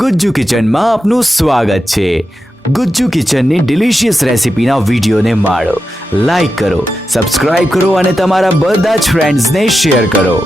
ગુજ્જુ કિચનમાં આપનું સ્વાગત છે। ગુજ્જુ કિચનની ડિલિશિયસ રેસિપીના વિડીયોને માણો, લાઈક કરો, સબસ્ક્રાઇબ કરો અને તમારા બધા જ ફ્રેન્ડ્સને શેર કરો।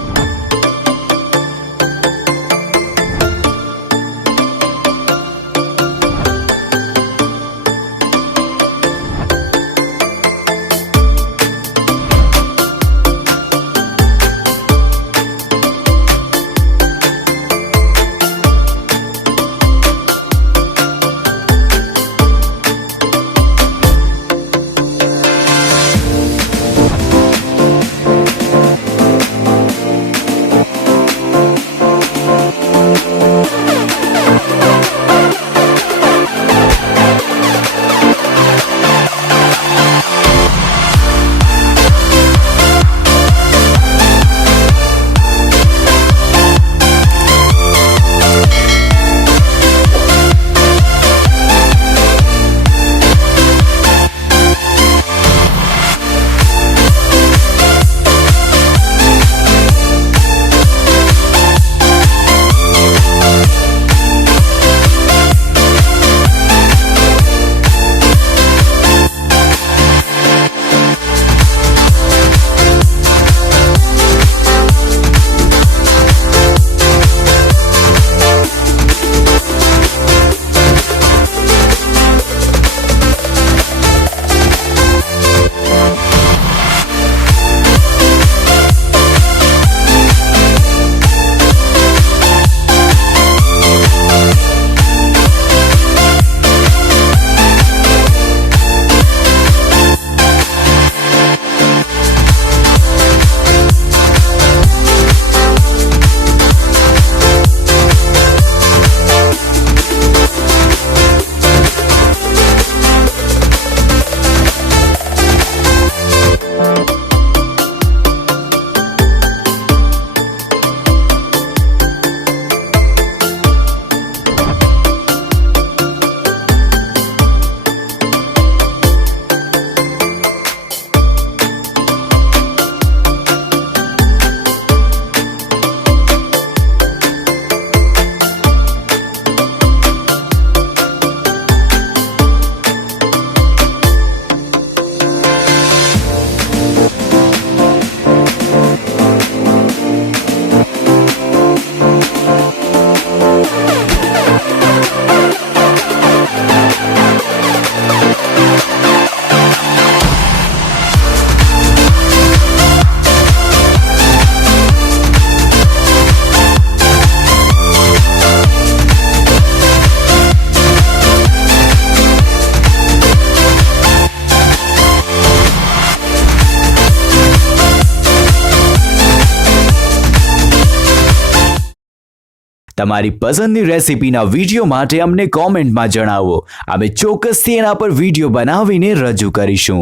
તમારી પસંદની રેસિપીના વિડીયો માટે અમને કોમેન્ટમાં જણાવો, અમે ચોક્કસથી એના પર વિડીયો બનાવીને રજૂ કરીશું।